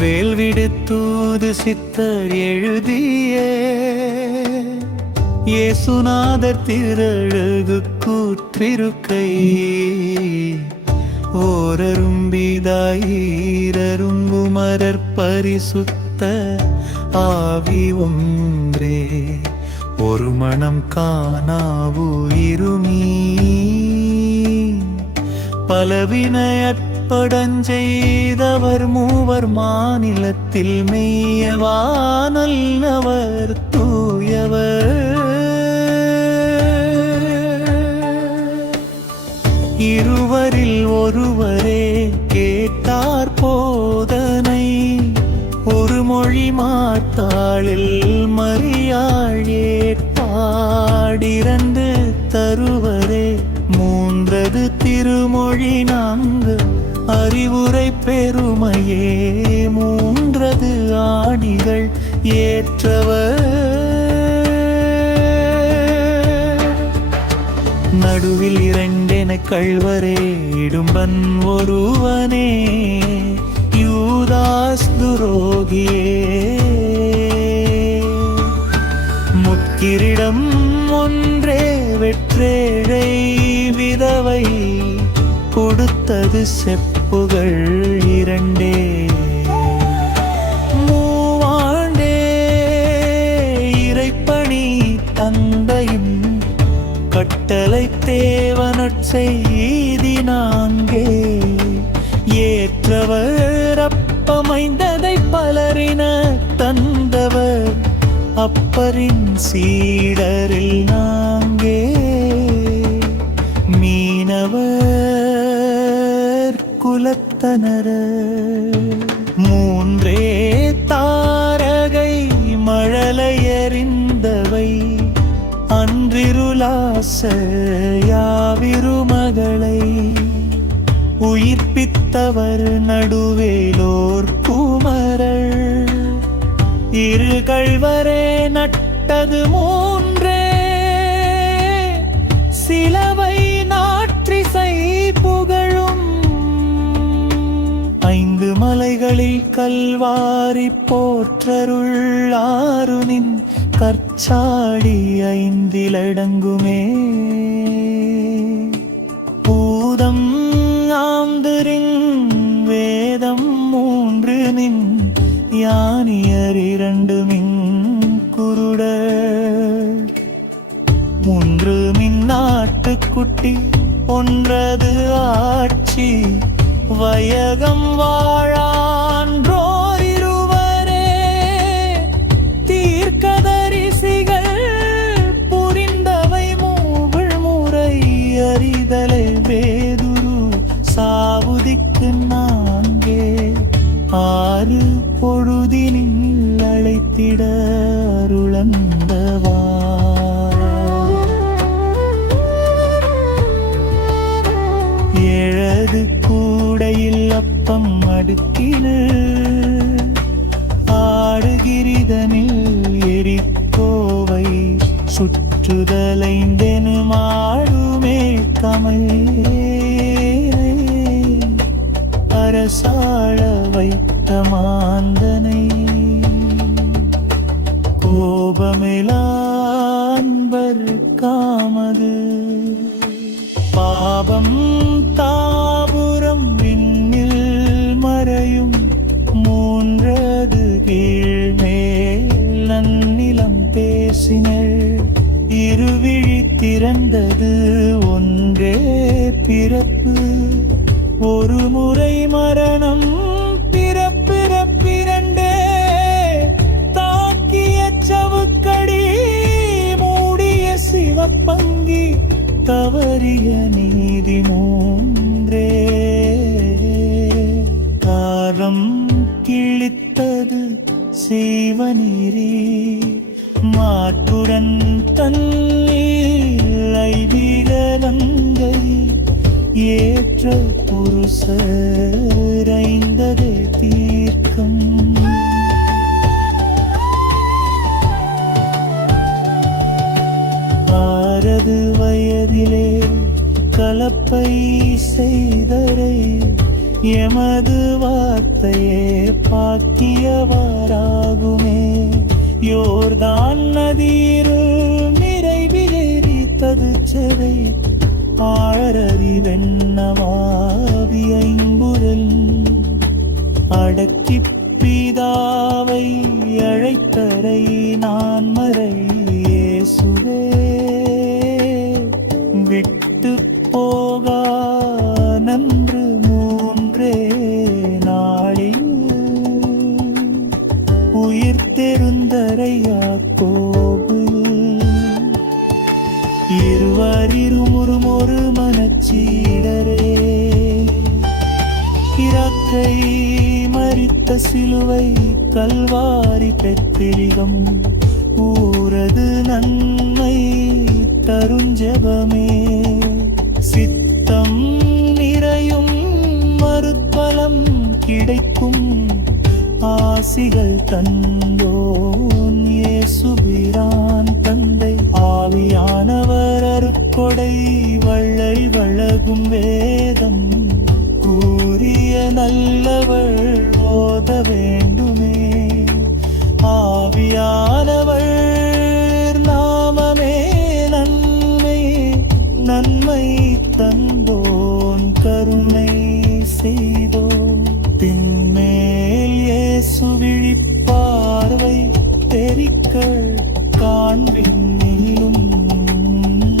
வேல்விடுத்தூது சித்தர் எழுதிய இயேசுநாதர் திரழகு கூற்றிருக்கை ஓரரும்பிதாயிரரும்புமரர் பரிசுத்த ஆவி ஒன்றே ஒரு மனம் காணாவுயிருமீ பலவினையற்படஞ்செய்தவர் மூவர் மாநிலத்தில் மெய்யவானல்லவர் தூயவர் இருவரில் ஒருவரே கேட்டார் போதனை ஒரு மொழி மாத்தாளில் மரியாள் ஏற்பாடிரண்டு தருவரே மூன்றது திருமொழி நான்கு அறிவுரை பெருமையே மூன்றது ஆணிகள் ஏற்றவர் நடுவில் இரண்டென கள்வரே இடும்பன் ஒருவனே யூதாஸ் துரோகியே முக்கிரிடம் ஒன்றே வெற்றேழை விதவை கொடுத்தது செப்புகள் இரண்டே மூவாண்டே இறைப்பணி தந்தையும் கட்டளை தேவனற் செய்தி நான்கே ஏற்றவர் அப்பமைந்ததை பலரின தந்தவர் அப்பரின் சீடரில் நாங்கே மீனவர் குலத்தனர் மூன்றே தாரகை மழலையறிந்தவை அன்றிருளாச யாவிருமகளை உயிர்ப்பித்தவர் நடுவேலோர் குமரர் இரு கள்வரே நட்டது மூன்றே சிலவை நாற்றிசை புகழும் ஐந்து மலைகளில் கல்வாரி போற்றருள்ளாருனின் கற்சாடி ஐந்திலடங்குமே பூதம் ஆந்திரின் வேதம் மூன்று நின் யானியர் இரண்டு மின் குருடர் மூன்று மின்னாட்டுக்குட்டி ஒன்றது ஆட்சி வயகம் வாழான்றோர் இருவரே தீர்க்கதரிசிகள் புரிந்தவை மூவள் முறை அறிதலை வேதுரு சாவுதிக்கு நான்கே ஆறு பொழுதினில் அழைத்திட அருளந்தவா ஏழது கூடையில் அப்பம் அடுக்கின ஆடுகிரிதனில் எரிக்கோவை சுற்றுதலைந்தெனு மாடுமே கமல் அரசாழ வைத்த மாந்தனை கோபமிலான்பர் காமது பாபம் தாபுரம் விண்ணில் மறையும் மூன்றது கீழ்மேல் நன்னிலம் பேசினர் இருவிழி திறந்தது ஒன்றே பிறப்பு ஒரு முறை மரணம் பிறப்பிறப்பிரண்டே தாக்கிய சவுக்கடி மூடிய சிவப்பங்கி தவறிய நீதி மூன்றே காலம் கிழித்தது சீவநீரி மாற்றுடன் தண்ணீர் ஐவிகலங்கை ஏற்ற புருஷரைந்ததே தீர்க்கம் ஆறது வயதிலே கலப்பை செய்தரை எமது வார்த்தையே பாக்கியவாராகுமே. யோர்தான் நதியிருள் நிறைவிலேறித்தது செதை ஆழறி வெண்ணமாவி ஐம்புரல் அடக்கி பிதாவை அழைத்தரை நான் மறை இயேசுவே விட்டு போகா நன்று மூன்றே நாளில் உயிர் தெருந்தரை யாக்கோபு இருவரிருமுறும் ஒரு மனச்சீடரே இறக்கை மரித்த சிலுவை கல்வாரி பெத்திரிகம் ஊரது நன்மை தருஞ்செபமே சித்தம் நிறையும் மறுபலம் கிடைக்கும் ஆசிகள் தந்தோன் இயேசுபிரான் தந்தை ஆவியானவர் அருட்கொடை வள்ளை வழகும் வேதம் கூறிய நல்லவள் ஓத வேண்டுமே. ஆவியானவள் நாமமே நன்மை நன்மை தந்தோன் கருணை செய்தோ தின்மேல் இயேசு விழிப்பார்வை தெரிக்கள் காண்பின்னிலும்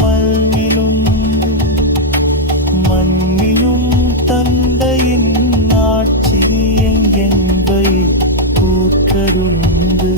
மல்மிலும் மண்ணிலும் தந்தையின் ஆட்சி எங்கென்பை கூற்றருண்டு